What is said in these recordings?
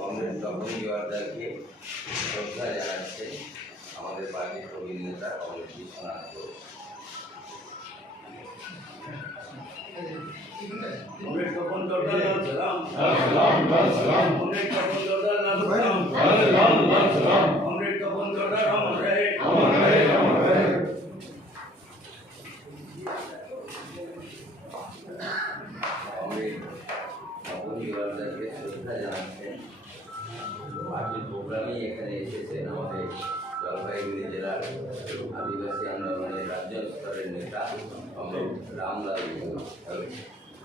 কংগ্রেস তখন ইউআরদাকে শ্রদ্ধা আমাদের পার্টির প্রবীণ নেতা অনেক বিশ্বনাথ ঘোষ অমৃত তপন জর্দার লাল সালাম লাল সালাম লাল সালাম অমৃত তপন জর্দার লাল সালাম লাল লাল লাল সালাম অমৃত তপন জর্দার অমর রহে অমর রহে অমর রহে অমৃত তখন ইউআরদাকে শ্রদ্ধা জানাচ্ছেন পার্টির প্রোগ্রামেই এখানে এসেছেন আমাদের জলপাইগুড়ি জেলার আদিবাসী আন্দোলনের রাজ্য স্তরের নেতা অমৃত রামলাল ঘোষ।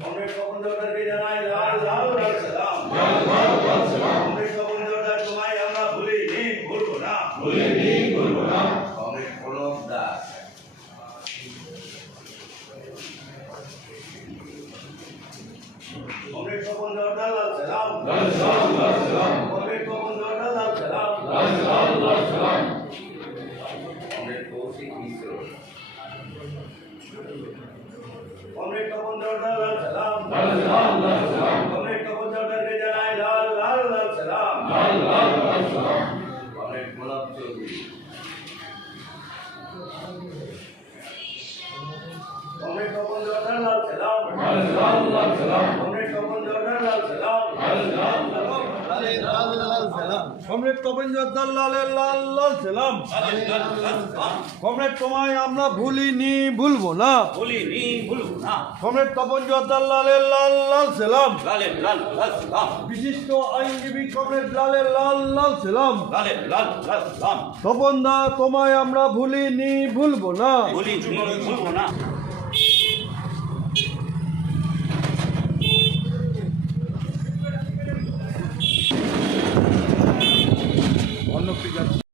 অমৃত তপন জর্দারকে জানাই লাল লাল লাল সালাম আমরা ভুলিনি ভুলবো না ভুলিনি ভুলবো না অমৃত প্রণব দাস লাল সালাম অমৃত তপন জর্দার লাল সালাম লাল সালাম লাল সালাম অমৃত তপন জর্দারকে জানাই লাল লাল লাল সালাম লাল লাল লাল সালাম অমৃত প্রণব চৌধুরী জর্দার লাল লাল সালাম লাল সালাম অমৃত তপন জর্দার লাল সালাম লাল লাল লাল সালাম কমরেড তপন জর্দার লাল লাল সালাম। কমরেড তোমায় আমরা ভুলিনি ভুলবো না। ভুলিনি ভুলবো না। কমরেড তপন জর্দার লাল লাল সালাম। লালের লাল লাল সালাম। বিশিষ্ট আইনজীবী কমরেড লালের লাল লাল সালাম। লালের লাল লাল সালাম। তপন দা তোমায় আমরা ভুলিনি ভুলবো না। ভুলিনি ভুলবো না।